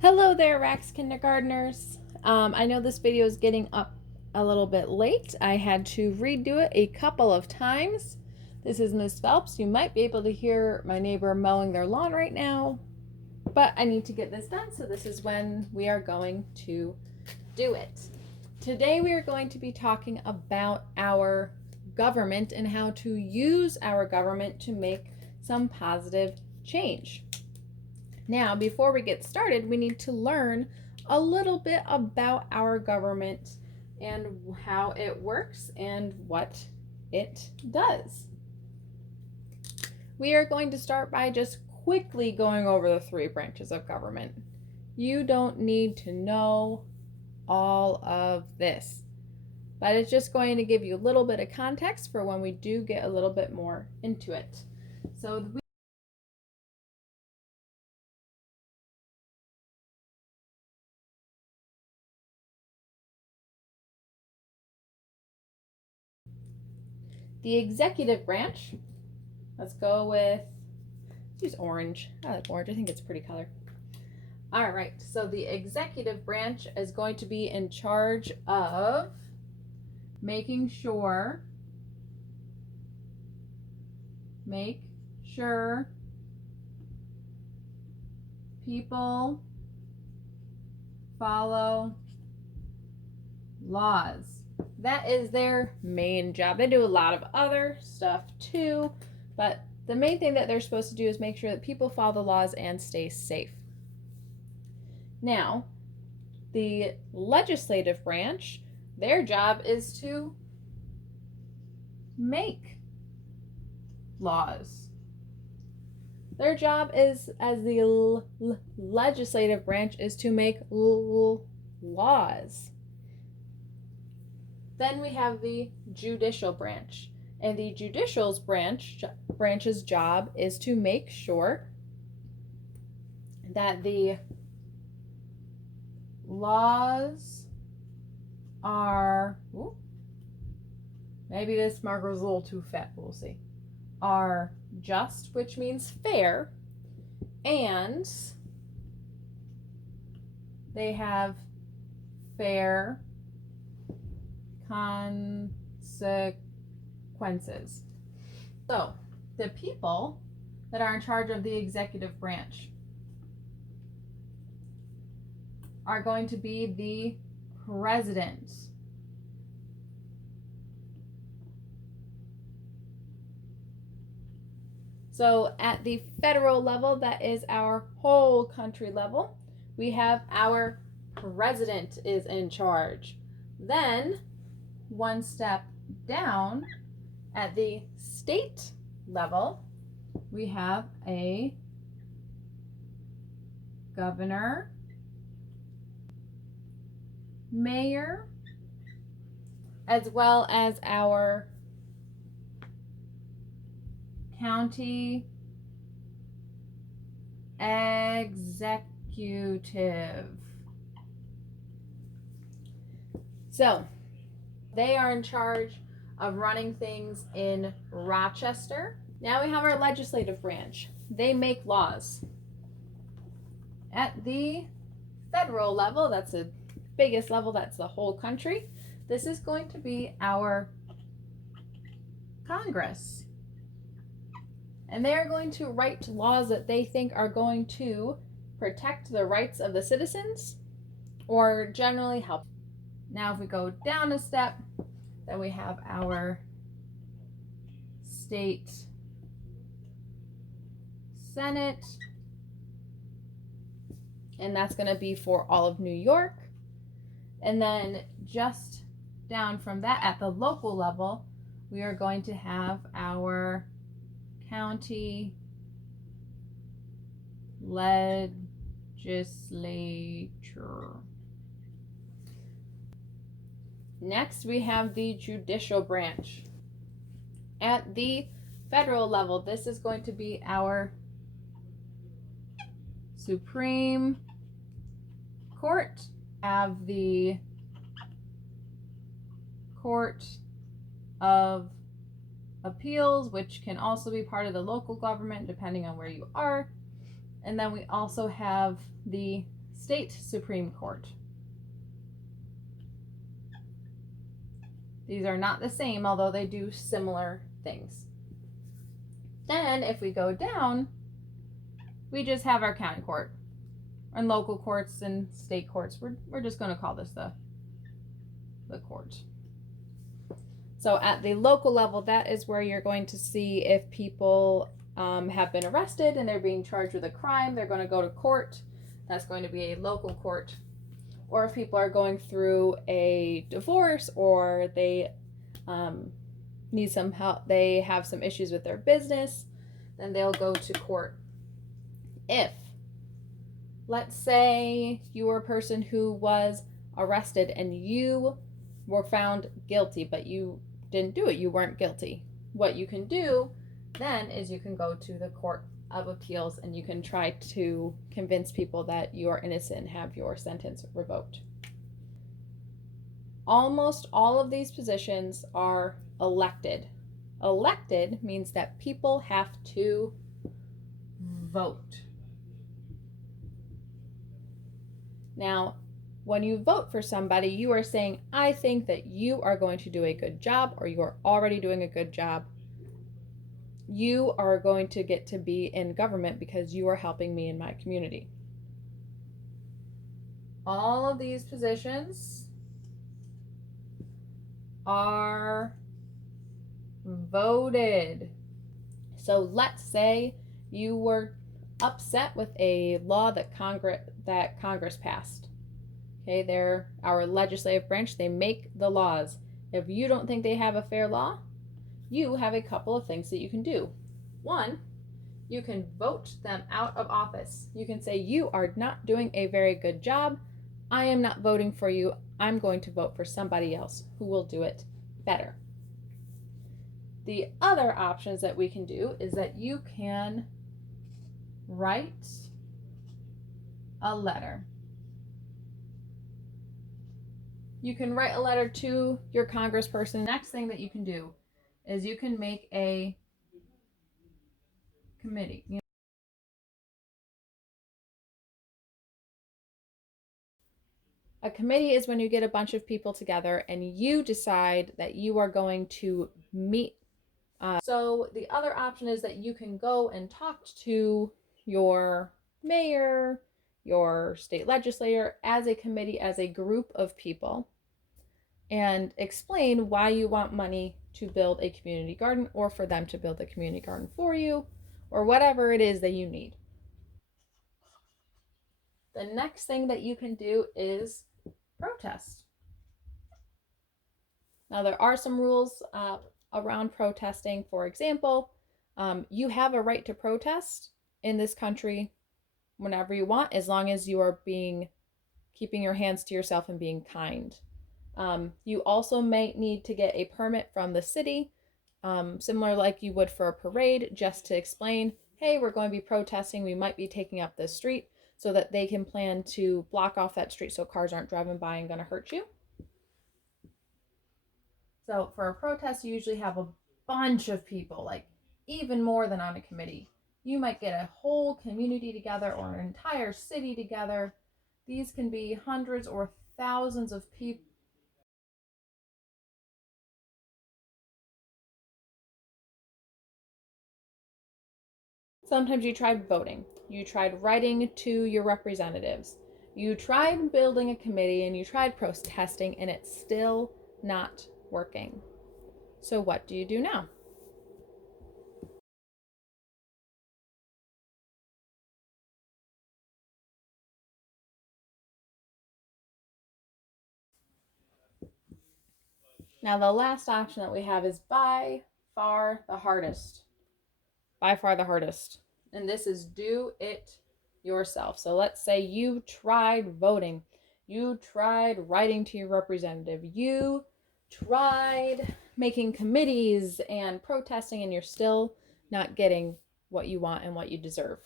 Hello there, Rax kindergartners. I know this video is getting up a little bit late. I had to redo it a couple of times. This is Miss Phelps. You might be able to hear my neighbor mowing their lawn right now, but I need to get this done, so this is when we are going to do it. Today we are going to be talking about our government and how to use our government to make some positive change. Now, before we get started, we need to learn a little bit about our government and how it works and what it does. We are going to start by just quickly going over the three branches of government. You don't need to know all of this, but it's just going to give you a little bit of context for when we do get a little bit more into it. So the executive branch, let's use orange. I like orange. I think it's a pretty color. All right. So the executive branch is going to be in charge of making sure people follow laws. That is their main job. They do a lot of other stuff too, but the main thing that they're supposed to do is make sure that people follow the laws and stay safe. Now, the legislative branch, their job is to make laws. Their job is, as the legislative branch, is to make laws. Then we have the judicial branch. And the judicial branch's job is to make sure that the laws are, maybe this marker is a little too fat, we'll see, are just, which means fair, and they have fair consequences. So, the people that are in charge of the executive branch are going to be the president. So at the federal level, that is our whole country level, we have our president is in charge. Then, one step down, at the state level, we have a governor, mayor, as well as our county executive. So, they are in charge of running things in Rochester. Now we have our legislative branch. They make laws. At the federal level, that's the biggest level, that's the whole country. This is going to be our Congress. And they are going to write laws that they think are going to protect the rights of the citizens or generally help. Now, if we go down a step, then we have our state Senate, and that's going to be for all of New York. And then just down from that, at the local level, we are going to have our county legislature. Next, we have the judicial branch. At the federal level, this is going to be our Supreme Court, have the Court of Appeals, which can also be part of the local government depending on where you are. And then we also have the state Supreme Court. These are not the same, although they do similar things. Then if we go down, we just have our county court and local courts and state courts. We're just going to call this the court. So at the local level, that is where you're going to see if people have been arrested and they're being charged with a crime, they're going to go to court. That's going to be a local court. Or if people are going through a divorce or they need some help, they have some issues with their business, then they'll go to court. If, let's say, you were a person who was arrested and you were found guilty, but you didn't do it, you weren't guilty. What you can do then is you can go to the Court of Appeals and you can try to convince people that you are innocent and have your sentence revoked. Almost all of these positions are elected. Elected means that people have to vote. Now, when you vote for somebody, you are saying, I think that you are going to do a good job, or you are already doing a good job. You are going to get to be in government because you are helping me in my community. All of these positions are voted. So let's say you were upset with a law that Congress passed. Okay, they're our legislative branch. They make the laws. If you don't think they have a fair law, you have a couple of things that you can do. One, you can vote them out of office. You can say, you are not doing a very good job. I am not voting for you. I'm going to vote for somebody else who will do it better. The other options that we can do is that you can write a letter. You can write a letter to your congressperson. Next thing that you can do is you can make a committee. A committee is when you get a bunch of people together and you decide that you are going to meet. So the other option is that you can go and talk to your mayor, your state legislator as a committee, as a group of people, and explain why you want money to build a community garden, or for them to build a community garden for you, or whatever it is that you need. The next thing that you can do is protest. Now, there are some rules around protesting. For example, you have a right to protest in this country whenever you want, as long as you are keeping your hands to yourself and being kind. You also may need to get a permit from the city, similar like you would for a parade, just to explain, hey, we're going to be protesting, we might be taking up this street, so that they can plan to block off that street so cars aren't driving by and going to hurt you. So for a protest, you usually have a bunch of people, like even more than on a committee. You might get a whole community together or an entire city together. These can be hundreds or thousands of people. Sometimes you tried voting. You tried writing to your representatives. You tried building a committee and you tried protesting, and it's still not working. So what do you do now? Now the last option that we have is by far the hardest. By far the hardest. And this is do it yourself. So let's say you tried voting. You tried writing to your representative. You tried making committees and protesting, and you're still not getting what you want and what you deserve.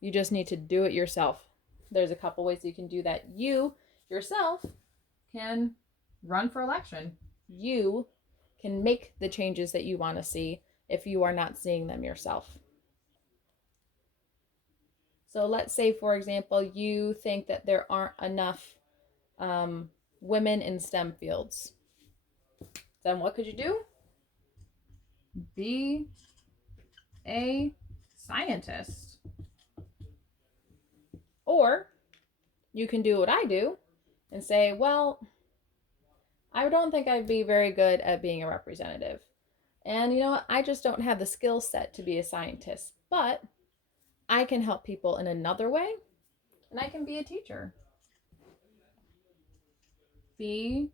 You just need to do it yourself. There's a couple ways you can do that. You yourself can run for election. You can make the changes that you want to see if you are not seeing them yourself. So let's say, for example, you think that there aren't enough women in STEM fields. Then what could you do? Be a scientist. Or you can do what I do and say, well, I don't think I'd be very good at being a representative. And you know what? I just don't have the skill set to be a scientist. But I can help people in another way, and I can be a teacher. Be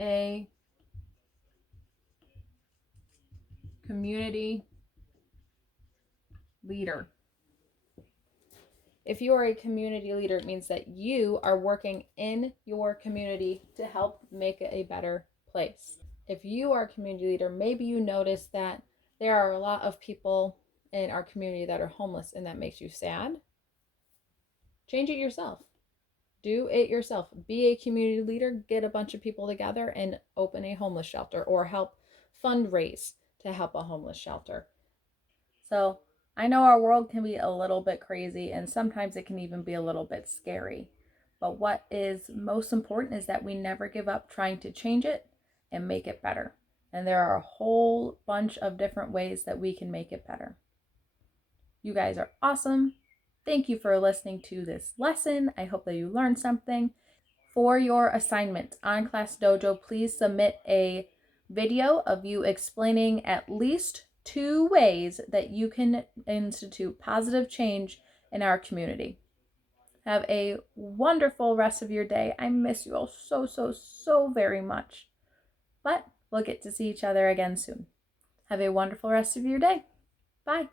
a community leader. If you are a community leader, it means that you are working in your community to help make it a better place. If you are a community leader, maybe you notice that there are a lot of people in our community that are homeless and that makes you sad. Change it yourself. Do it yourself. Be a community leader. Get a bunch of people together and open a homeless shelter or help fundraise to help a homeless shelter. So I know our world can be a little bit crazy and sometimes it can even be a little bit scary. But what is most important is that we never give up trying to change it and make it better. And there are a whole bunch of different ways that we can make it better. You guys are awesome. Thank you for listening to this lesson. I hope that you learned something. For your assignment on Class Dojo, please submit a video of you explaining at least 2 ways that you can institute positive change in our community. Have a wonderful rest of your day. I miss you all so very much. But we'll get to see each other again soon. Have a wonderful rest of your day. Bye.